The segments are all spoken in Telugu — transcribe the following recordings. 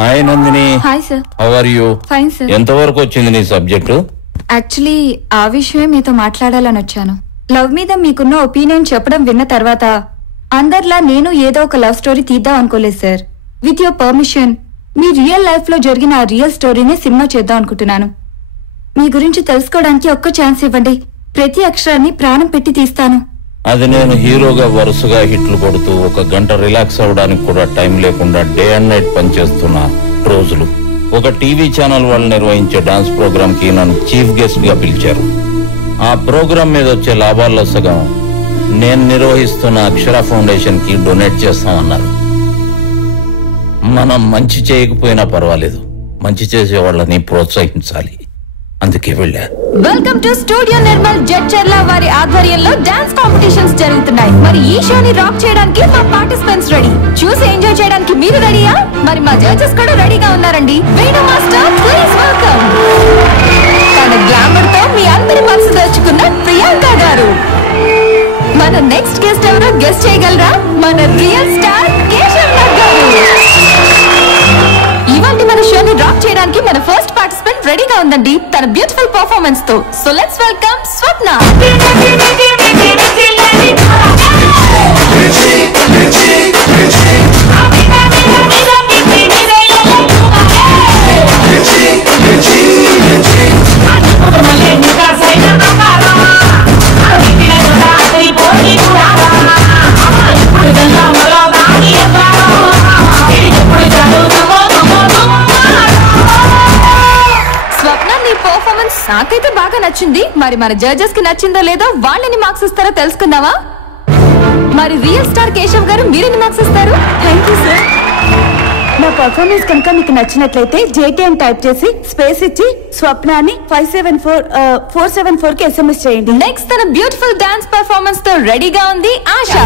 Hi Nandini. Hi sir. How are you? Fine sir. ఎంతవరకు వచ్చింది నీ సబ్జెక్టు? యాక్చువల్లీ ఆ విషయమే మీతో మాట్లాడాలని వచ్చాను. లవ్ మీద మీకున్న ఒపీనియన్ చెప్పడం విన్న తర్వాత అందరిలా నేను ఏదో ఒక లవ్ స్టోరీ తీద్దాం అనుకోలేదు sir. With your permission me real life లో జరిగిన ఆ రియల్ స్టోరీనే సినిమా చేద్దాం అనుకుంటున్నాను. మీ గురించి తెలుసుకోవడానికి ఒక్క ఛాన్స్ ఇవ్వండి. ప్రతి అక్షరాన్ని ప్రాణం పెట్టి తీస్తాను. అది నేను హీరోగా వరుసగా హిట్లు కొడుతూ 1 గంట రిలాక్స్ అవ్వడానికి కూడా టైం లేకుండా డే అండ్ నైట్ పనిచేస్తున్న రోజులు. ఒక టీవీ ఛానల్ వాళ్ళు నిర్వహించే డాన్స్ ప్రోగ్రామ్ కి నన్ను చీఫ్ గెస్ట్ గా పిలిచారు. ఆ ప్రోగ్రామ్ మీద వచ్చే లాభాల్లో సగం నేను నిర్వహిస్తున్న అక్షర ఫౌండేషన్ కి డొనేట్ చేస్తామన్నారు. మనం మంచి చేయకపోయినా పర్వాలేదు, మంచి చేసే వాళ్ళని ప్రోత్సహించాలి, అందుకే వెళ్ళా. Welcome to studio Nirmal Jadcherla వారి ఆధ్వర్యంలో డాన్స్ కాంపిటీషన్స్ జరుగుతున్నాయి. మరి ఈ షోని రాక్ చేయడానికి మా పార్టిసిపెంట్స్ రెడీ, చూసి ఎంజాయ్ చేయడానికి మీరు రెడీయా? మరి మా జడ్జెస్ కూడా రెడీగా ఉన్నారండి. Venu master please welcome. తన గ్లామర్ తో మీ అందరి మనసు దోచుకున్న ప్రియాంక గారు. మన నెక్స్ట్ గెస్ట్ ఎవరో గెస్ట్ చేయగలరా? మన రియల్ స్టార్ కేశవ్ నాగ్ గారు. ఇవాళ మన షోని రాక్ చేయడానికి మన ఫస్ట్ పార్టిసిపెంట్ రెడీగా ఉందండి తన బ్యూటిఫుల్ పర్ఫార్మెన్స్ తో. సో లెట్స్ వెల్కమ్ స్వప్న. నాకైతే బాగా నచ్చింది. మరి మన జడ్జెస్ కి నచ్చిందో లేదో వాళ్ళని మార్క్స్ ఇస్తారో తెలుసుకుందామా? మరి రియల్ స్టార్ కేశవ్ గారు మీరెన్ని మార్క్స్ ఇస్తారు? Thank you sir. నా పర్ఫార్మెన్స్ కనుక మీకు నచ్చినట్లయితే జేటీ అని టైప్ చేసి స్పేస్ ఇచ్చి స్వప్న అని 574 కి SMS చేయండి. నెక్స్ట్ తన బ్యూటిఫుల్ డాన్స్ పర్ఫార్మెన్స్ తో రెడీగా ఉంది ఆశా.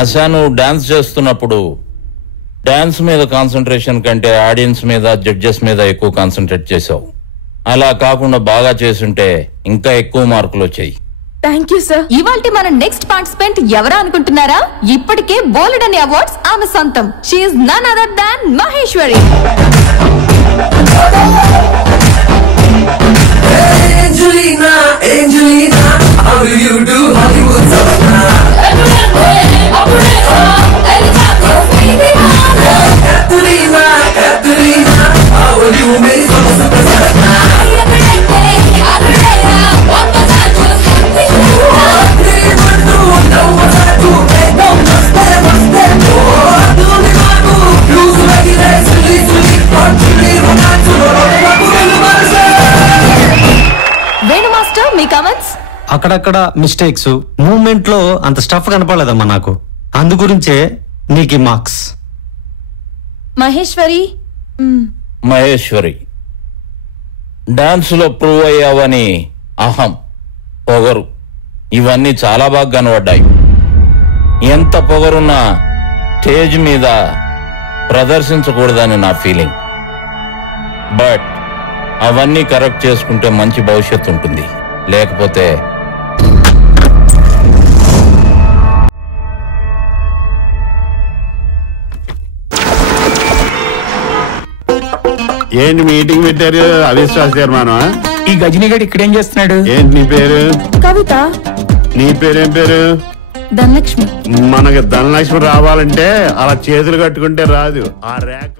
ఆశా, నువ్వు డాన్స్ చేస్తున్నప్పుడు డాన్స్ మీద కాన్సన్ట్రేషన్ కంటే ఆడియన్స్ మీద, జడ్జెస్ మీద ఎక్కువ కాన్సన్ట్రేట్ చేసావు. అలా కాకుండా బాగా చేసుంటే ఇంకా ఎక్కువ మార్కులు వచ్చాయి. Thank you sir. ఇవాళ మన నెక్స్ట్ పార్టిసిపెంట్ ఎవరా అనుకుంటున్నారా? ఇప్పటికే బోలెడని అవార్డ్స్ ఆమె సొంతం. She is none other than Maheshwari. Angelina, Angelina, how do you do Hollywood Savannah? Katerina, Katerina, how will you make us superstar? Venu master me comments? అక్కడక్కడ మిస్టేక్స్, మూవ్మెంట్ లో అంత స్టఫ్ కనపడలేదమ్మా నాకు. అందు గురించే నీకు మార్క్స్. మహేశ్వరి, డాన్స్ లో ప్రూవ్ అయ్యావని అహం, పొగరు ఇవన్నీ చాలా బాగా కనబడ్డాయి. ఎంత పొగరున్నా స్టేజ్ మీద ప్రదర్శించకూడదని నా ఫీలింగ్. బట్ అవన్నీ కరెక్ట్ చేసుకుంటే మంచి భవిష్యత్తు ఉంటుంది. లేకపోతే ఏంటి మీటింగ్ పెట్టారు? అవిశ్వాస తీర్మానం? ఈ గజనీగడ్ ఇక్కడేం చేస్తున్నాడు? ఏంటి నీ పేరు? కవిత. నీ పేరేం పేరు? ధనలక్ష్మి. మనకి ధనలక్ష్మి రావాలంటే అలా చేతులు కట్టుకుంటే రాదు. ఆ ర్యాక్